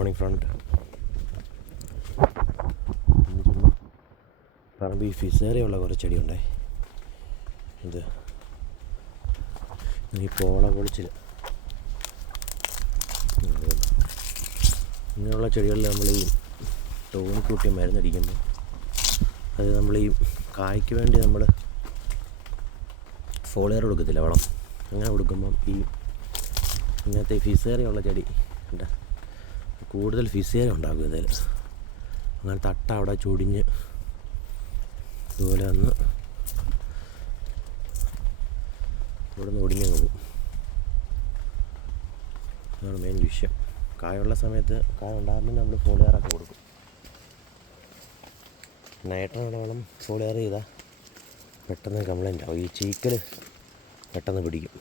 Morning front. ചുമ്മാ പറമ്പ് ഈ ഫിസേറിയുള്ള കുറേ ചെടിയുണ്ടേ. ഇത് ഈ പോള പൊളിച്ചിൽ ഇങ്ങനെയുള്ള ചെടികളിൽ നമ്മൾ ഈ തോണിക്കൂട്ടി മരുന്നടിക്കുമ്പോൾ അത് നമ്മൾ ഈ കായ്ക്ക് വേണ്ടി നമ്മൾ ഫോളിയർ കൊടുക്കത്തില്ല, വളം. അങ്ങനെ കൊടുക്കുമ്പം ഈ ഇങ്ങനത്തെ ഫിസേറിയുള്ള ചെടി ഉണ്ട്, കൂടുതൽ ഫിസേറി ഉണ്ടാകും ഇതിൽ. അങ്ങനെ തട്ട അവിടെ ചൊടിഞ്ഞ് ഇതുപോലെ വന്ന് ഇവിടെ നിന്ന് ഒടിഞ്ഞ് പോകും. അതാണ് മെയിൻ വിഷയം. കായുള്ള സമയത്ത് കായ ഉണ്ടാകുമ്പോൾ നമ്മൾ ഫോളിയറൊക്കെ കൊടുക്കും. നൈട്രജൻ വളം ഫോളിയർ ചെയ്താൽ പെട്ടെന്ന് കംപ്ലൈൻ്റ് ആവും. ഈ ചീക്കൽ പെട്ടെന്ന് പിടിക്കും.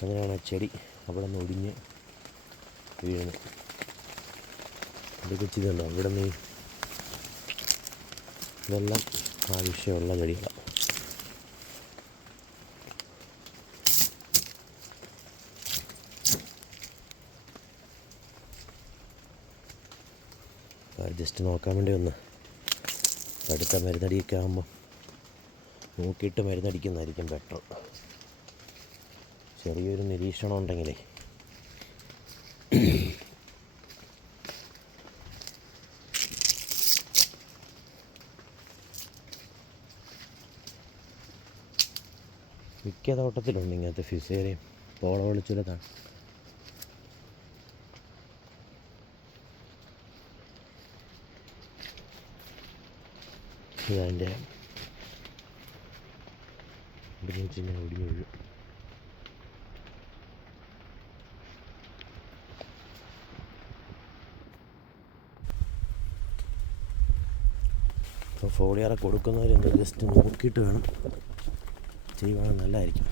അങ്ങനെയാണ് ചെടി അവിടെ നിന്ന് ഒടിഞ്ഞ് വീഴുന്നത്. ഇതൊക്കെ ചെയ്തുണ്ടോ ഇവിടെ നിന്ന് ഇതെല്ലാം ആവശ്യമുള്ള ചെടികളാണ്. ജസ്റ്റ് നോക്കാൻ വേണ്ടി ഒന്ന് അടുത്ത മരുന്നടിയൊക്കെ ആകുമ്പോൾ നോക്കിയിട്ട് മരുന്നടിക്കുന്നതായിരിക്കും ബെറ്റർ. ചെറിയൊരു നിരീക്ഷണം ഉണ്ടെങ്കിലേ മിക്ക തോട്ടത്തിലുണ്ട് ഇങ്ങനത്തെ ഫിസേറിയം പോള പൊളിച്ചിലതാണ്. ഇതതിൻ്റെ ഒടിഞ്ഞ് വീഴും. അപ്പോൾ ഫോളിയറ കൊടുക്കുന്നവരെന്താ ജസ്റ്റ് നോക്കിയിട്ട് വേണം ചെയ്യുവാണെങ്കിൽ നല്ലതായിരിക്കും.